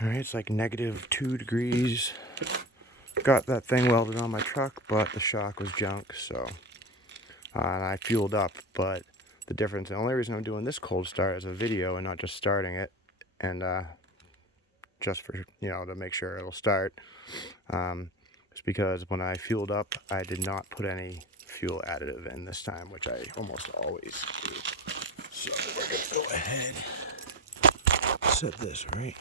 Alright, it's like -2 degrees. Got that thing welded on my truck, but the shock was junk, so and I fueled up, but the difference, the only reason I'm doing this cold start as a video and not just starting it, and just for, you know, to make sure it'll start, is because when I fueled up, I did not put any fuel additive in this time, which I almost always do. So we're gonna go ahead, set this right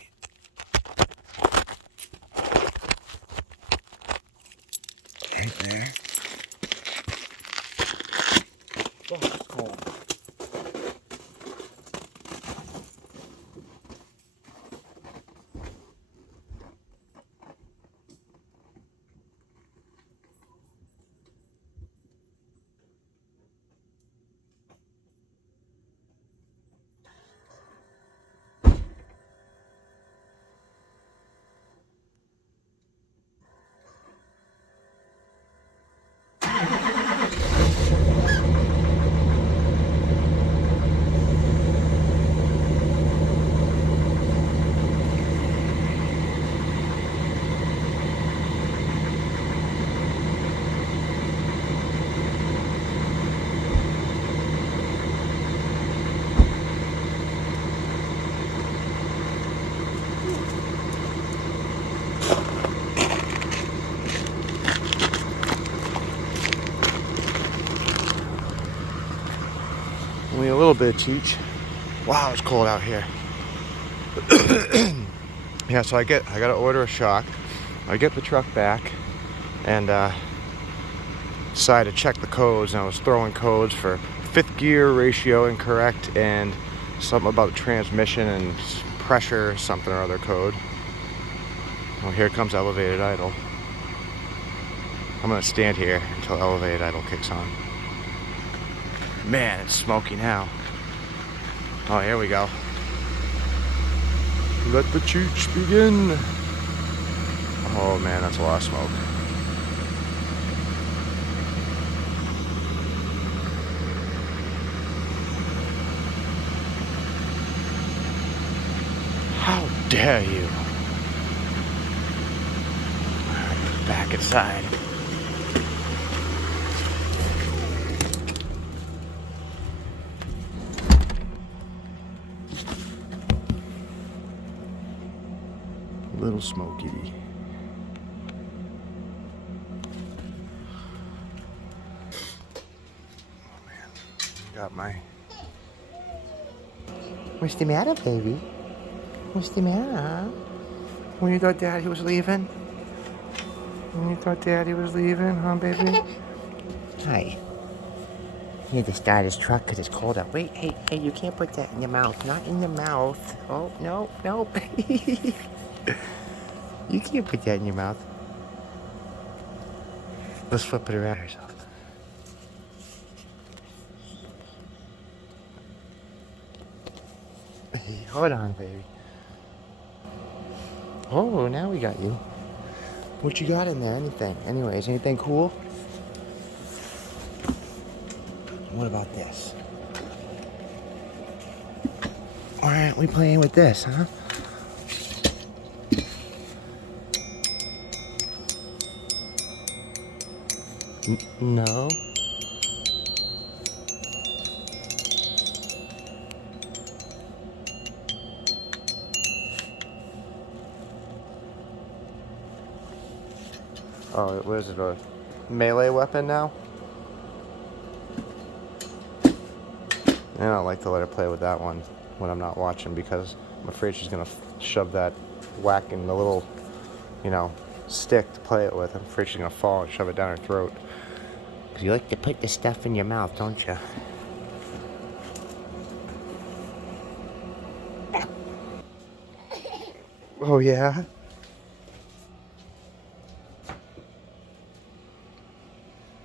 there. Oh, it's cold. Only a little bit of teach. Wow, it's cold out here. Yeah, so I gotta order a shock. I get the truck back and decided to check the codes, and I was throwing codes for 5th gear ratio incorrect and something about transmission and pressure, something or other code. Well, here comes elevated idle. I'm gonna stand here until elevated idle kicks on. Man, it's smoky now. Oh, here we go. Let the chooch begin. Oh man, that's a lot of smoke. How dare you? Alright, back inside. Little smoky. Oh man, got my. What's the matter, baby? What's the matter? When you thought Daddy was leaving? When you thought Daddy was leaving, huh, baby? Hi. He had to start his truck because it's cold out. Wait, hey, you can't put that in your mouth. Not in your mouth. Oh, no. You can't put that in your mouth. Let's flip it around. Hey, hold on, baby. Oh, now we got you. What you got in there? Anyways, anything cool? What about this? Why aren't we playing with this, huh? No. Oh, what is it, a melee weapon now? I don't like to let her play with that one when I'm not watching because I'm afraid she's gonna shove that whack in the little, you know, stick to play it with. I'm afraid she's gonna fall and shove it down her throat. Because you like to put the stuff in your mouth, don't you? Oh, yeah?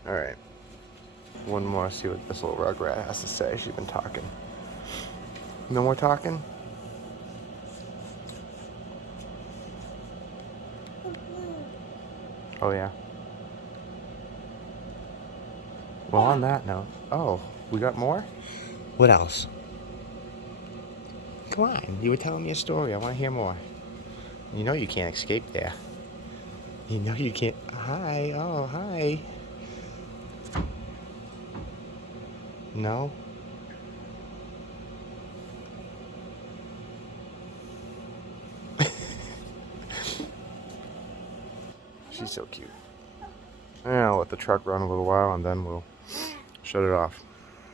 Alright. One more, see what this little rugrat has to say. She's been talking. No more talking? Oh, yeah. Well, on that note, oh, we got more? What else? Come on, you were telling me a story. I want to hear more. You know you can't escape there. You know you can't. Hi. Oh, hi. No? She's so cute. I'll let the truck run a little while and then we'll shut it off.